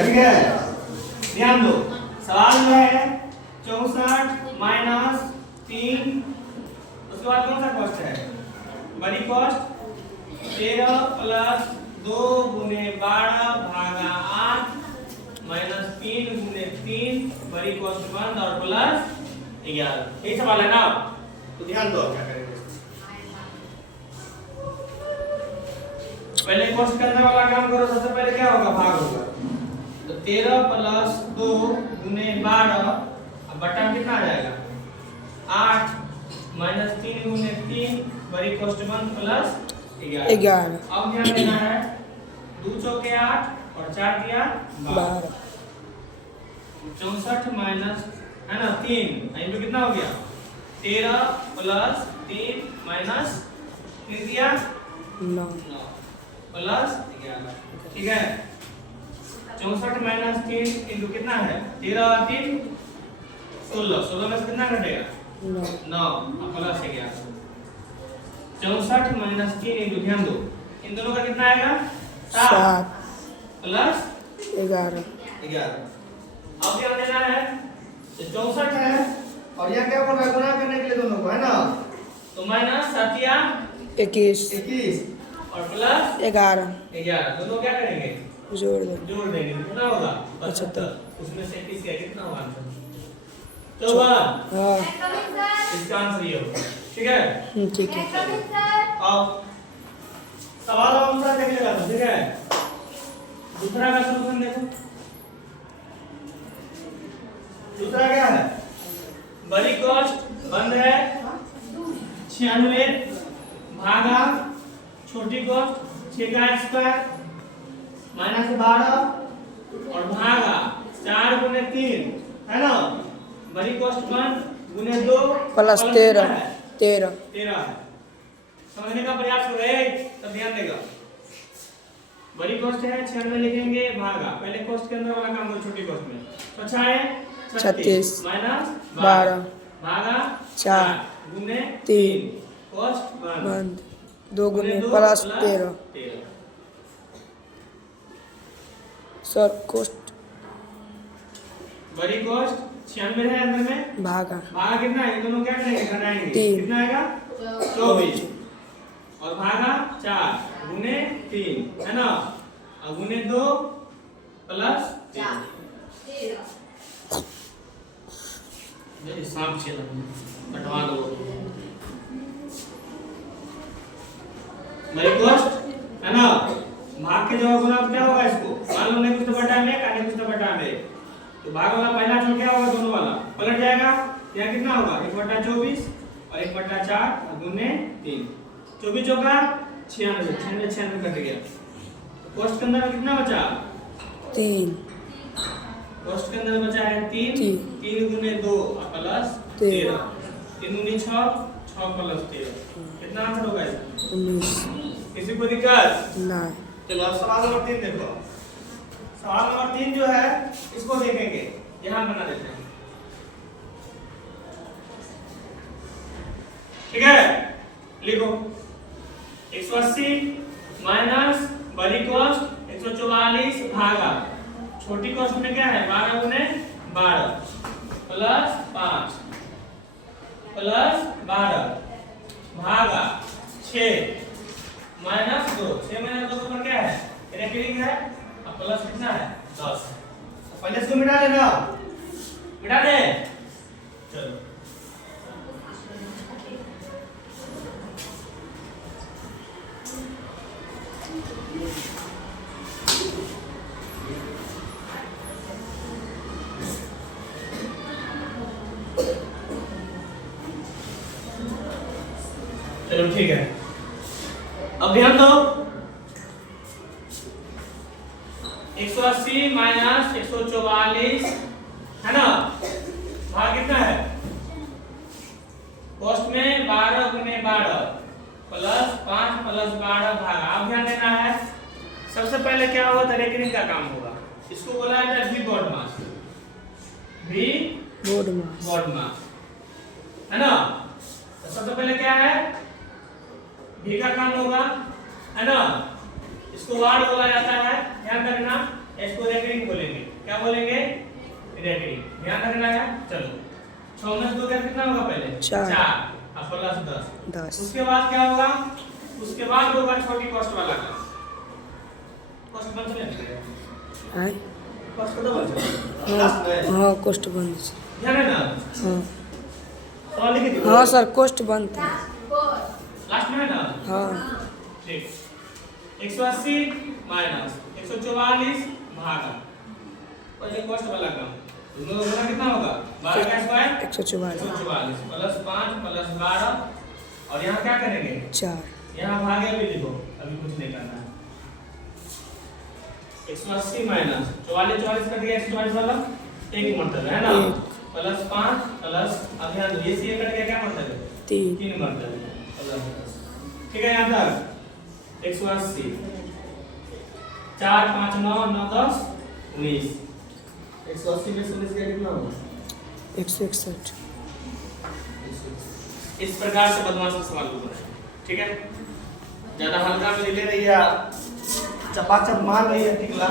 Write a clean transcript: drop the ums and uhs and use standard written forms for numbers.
ठीक है, ध्यान दो। सवाल जो है 64 माइनस 3, उसके बाद कौन सा कॉस्ट है? बड़ी कॉस्ट 13 प्लस 2 गुने 12 भागा 8 माइनस 3 गुने 3 बड़ी कॉस्ट 1 और प्लस 11। यही सवाल है ना? तो ध्यान दो क्या करेंगे। पहले कॉस्ट करने वाला काम करो। सबसे पहले क्या होगा? भाग होगा। तो 13 प्लस 2 गुने 12 अब बटा कितना आ जाएगा? 8 माइनस 3 गुने 3 बड़ी कॉस्ट 1 प्लस 11। अब ध्यान देना है 2 चौके 8 और 4 दिया 12। 64 माइनस है ना 3 इनटू कितना हो गया? 13 प्लस 3 माइनस 3 दिया 9 प्लस 11। ठीक है, 64 माइनस 3 इंटू कितना है? 13 और 3 16। 16 में से कितना घटेगा? 9 प्लस 11। 64 माइनस 3 इंटू, ध्यान दो इन दोनों का कितना आएगा? 7 प्लस 11। अब ध्यान देना है 64 है और यह क्या बोल रहा है? गुणा करने के लिए दोनों को, है ना? तो माइनस 7 या 21 और प्लस 11 दोनों क्या करेंगे? जोड़ देंगे। कितना होगा? 75। उसमें से 21 क्या कितना होगा आंसर? 54। इसका आंसर ये होगा। ठीक है, ठीक है। अब सवाल आंसर देख लेगा तो ठीक है। दूसरा का सॉल्यूशन देखो। दूसरा क्या है? बड़ी कॉस्ट बंद है 96 भागा छोटी कॉस्ट 6 का स्क्वायर माइनस 12 और भागा 4 गुने 3 है ना? बड़ी कॉस्ट 1 गुने 2 प्लस 13 है। समझने का प्रयास हो रहे तब ध्यान देगा। बड़ी कॉस्ट है 96 लिखेंगे भागा पहले कॉस्ट के अंदर वाला काम करो छोटी कॉस्ट में। तो अच्छा है 36 माइनस 12 भागा 4 गुने 3 कॉस्ट बंद 2 गुने प्लस 13। सर कॉस्ट बड़ी कॉस्ट 96 है अंदर में भागा कितना है? दोनों क्या करेंगे? घटाएंगे। कितना आएगा? 24 और भागा 4 गुने 3 है ना? और गुने 2 प्लस 13। ये सांप छेद कटवा दो। बड़ी कॉस्ट है ना? भाग के जवाब गुना क्या होगा? इसको मान लो नहीं कुछ तो बटा में काटे कुछ तो बटा में, तो भाग वाला पहला छोड़ क्या होगा? दोनों वाला पलट जाएगा। यहाँ कितना होगा? 1/24 और 1/4 गुने 3। 24 चौका 96 96 कट गया। कॉस्ट के अंदर कितना बचा? 3। कॉस्ट के अंदर बचा है 3 गुने 2 प्लस 13। 3 गुने 6 प्लस 13। कितना आंसर होगा इसका? 19। किसी को दिक्कत? नहीं। चलो अब सवाल नंबर 3 देखो। सवाल नंबर 3 जो है इसको देखेंगे। यहाँ बना देते हैं। ठीक है, लिखो 180 माइनस बड़ी कॉस्ट 144 भागा छोटी कॉस्ट में क्या है? 12 गुने 12 प्लस 5 प्लस 12 भागा 6 माइनस 2। 6 माइनस 2 पर क्या है? रेकरिंग है। अब प्लस कितना है? 10। पहले इसको मिटा देना। मिटा दे। चलो चलो ठीक है। अब ध्यान दो 180 माइनस 144 है ना? भाग कितना है? कॉस्ट में 12 गुने 12 प्लस 5 प्लस 12 भाग। अब ध्यान देना है सबसे पहले क्या होगा? तो रेकरिंग का काम होगा। इसको बोला जाता है V board mass. V board mass है ना? तो सबसे पहले क्या है? भी का काम होगा है ना? इसको वार्ड बोला जाता है। ध्यान रखना, इसको रेकरिंग बोलेंगे। बोलेंगे नेगेटिव, ध्यान रखना है। चलो 6 में 2 कितना होगा पहले 4 और प्लस 10। 10 उसके बाद क्या होगा, उसके बाद होगा छोटी कॉस्ट वाला का कॉस्ट बन चले है कॉस्ट तो बन चले हाँ कोष्ट बंद ध्यान है ना। हाँ सवाल लिख दो। हाँ सर कोष्ट बनता है लास्ट में है ना। हाँ ठीक 180 माइनस 144 भागा पहले कॉस्ट वाला काम दोनों गुना कितना होगा 12 का स्क्वायर 144 144 प्लस 5 प्लस 12 और यहाँ क्या करेंगे 4 यहाँ भागे भी लिखो, अभी कुछ नहीं करना है। 180 माइनस 44 44 कट गया 144 वाला एक मर्तबा है ना प्लस 5 प्लस अब यहाँ ये सी कट गया क्या मर्तबा 3 मर्तबा प्लस 10 ठीक है। यहाँ तक 180 4 5 9 9 10 19 180 में 19 का कितना होगा 161 इस प्रकार से बदमाश का सवाल होगा। ठीक है, ज्यादा हल्का में ले रही है, चपाचप मार रही है टिकला।